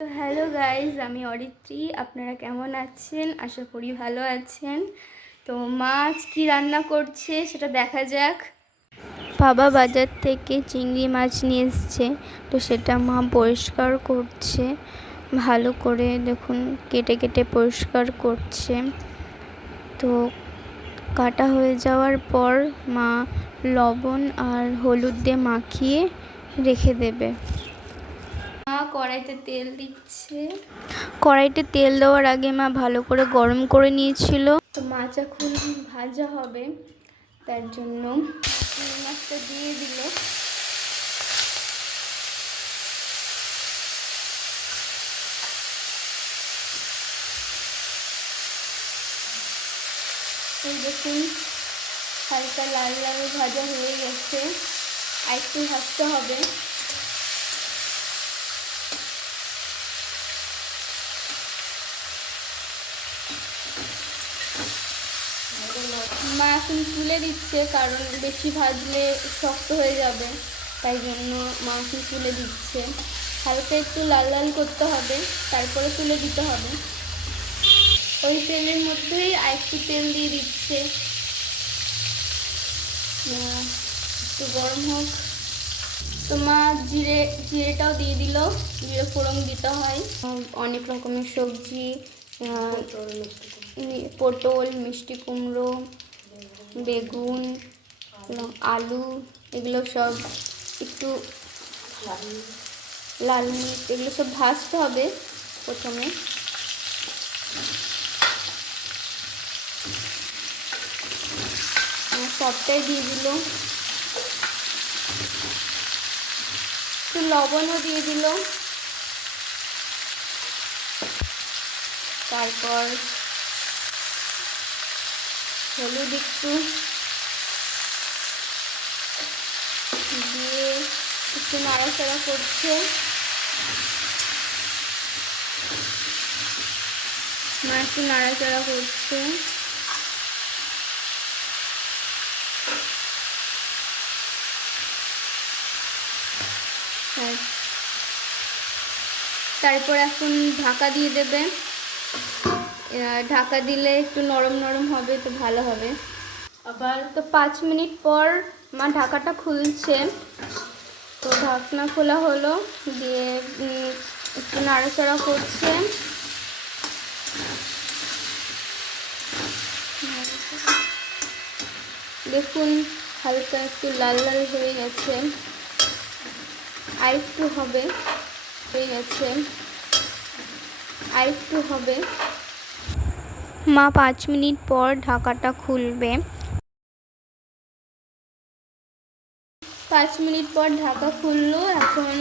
তো hello guys, আমি অরিত্রী। আপনারা কেমন আছেন? আশা করি ভালো আছেন। তো মাছ কি রান্না করছে সেটা দেখা যাক। বাবা বাজার থেকে চিংড়ি মাছ নিয়ে এসছে, তো সেটা মা পরিষ্কার করছে ভালো করে। দেখুন, কেটে কেটে পরিষ্কার করছে। তো কাটা হয়ে যাওয়ার পর মা লবণ আর হলুদ দিয়ে মাখিয়ে রেখে দেবে। মা কড়াইতে তেল দিচ্ছে। কড়াইতে তেল দেওয়ার আগে মা ভালো করে গরম করে নিয়েছিল। তো মাছ এখন ভাজা হবে, তার জন্য মাছটা দিয়ে দিল। এই দেখুন, হালকা লাল লাল ভাজা হয়ে গেছে, আর একটু ভাজতে হবে। মা এখন তুলে দিচ্ছে, কারণ বেশি ভাজলে শক্ত হয়ে যাবে, তাই জন্য মা এখন তুলে দিচ্ছে। হালকা একটু লাল লাল করতে হবে, তারপরে তুলে দিতে হবে। ওই তেলের মধ্যেই আর একটু তেল দিয়ে দিচ্ছে, একটু গরম হোক। তো মা জিরেটাও দিয়ে দিল। জিরে ফোড়ন দিতে হয়। অনেক রকমের সবজি, পটল, মিষ্টি কুমড়ো, বেগুন, আলু, এগুলো সব একটু লাল মির্চ, এগুলো সব ভাজতে হবে প্রথমে। সবটাই দিয়ে দিল। একটু লবণও দিয়ে দিল। তারপর হলুদ একটু দিয়ে একটু নাড়াচাড়া করছে। একটু নাড়াচাড়া করছে। তারপর এখন ঢাকা দিয়ে দেবে। ঢাকা দিলে একটু নরম নরম হবে, তো ভালো হবে। আবার তো 5 মিনিট পর মা ঢাকাটা খুলছে। তো ঢাকনা খোলা হলো, দিয়ে একটু নাড়াচাড়া করছে। দেখুন, হালকা একটু লাল লাল হয়ে গেছে, আর একটু হবে, হয়ে গেছে, আর একটু হবে। মা 5 মিনিট পর ঢাকাটা খুলবে। 5 মিনিট পর ঢাকা খুললো। এখন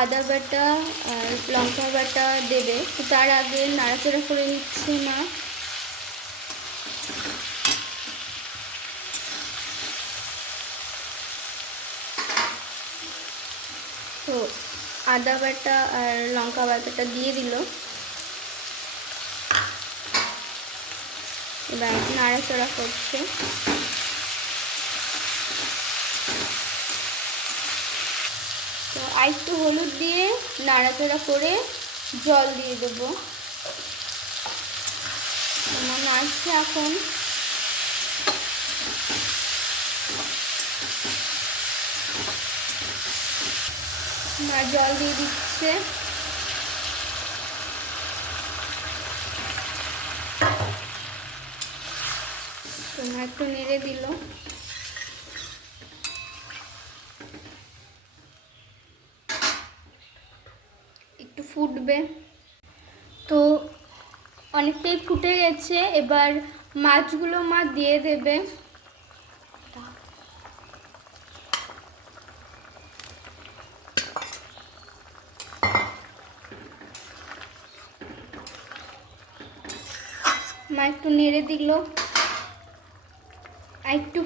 আদা বাটা আর লঙ্কা বাটা দেবে, তার আগে নাড়াচাড়া করে নিচ্ছে মা। তো আদা বাটা আর লঙ্কা বাটাটা দিয়ে দিল। এবার নাড়াচাড়া করছে। তো আর একটু হলুদ দিয়ে নাড়াচাড়া করে জল দিয়ে দেবো। আমার নাড়ছে এখন। মা জল দিয়ে দিচ্ছে। তোমার একটু নেড়ে দিল। একটু ফুটবে। তো অনেকটাই ফুটে গেছে। এবার মাছগুলো মা দিয়ে দেবে। মা একটু নেড়ে দিল, আর একটু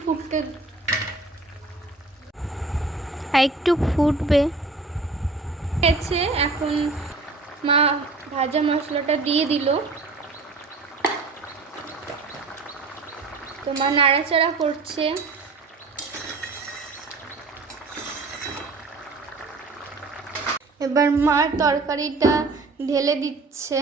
ফুটবে গেছে। এখন মা ভাজা মশলাটা দিয়ে দিল। তো মা নাড়াচাড়া করছে। এবার মার তরকারিটা ঢেলে দিচ্ছে।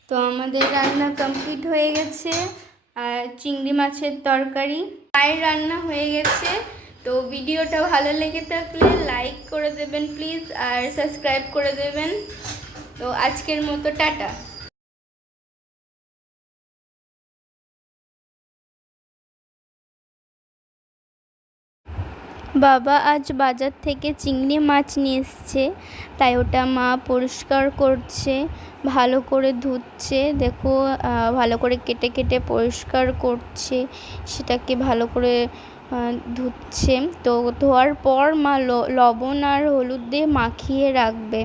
তো আমাদের রান্না কমপ্লিট হয়ে গেছে, আর চিংড়ি মাছের তরকারি প্রায় রান্না হয়ে গেছে। তো ভিডিওটা ভালো লেগে থাকলে লাইক করে দেবেন প্লিজ, আর সাবস্ক্রাইব করে দেবেন। তো আজকের মতো টাটা। বাবা আজ বাজার থেকে চিংড়ি মাছ নিয়ে এসছে, তাই ওটা মা পরিষ্কার করছে, ভালো করে ধুচ্ছে। দেখো ভালো করে কেটে কেটে পরিষ্কার করছে, সেটাকে ভালো করে ধুচ্ছে। তো ধোয়ার পর মা লবণ আর হলুদ দিয়ে মাখিয়ে রাখবে।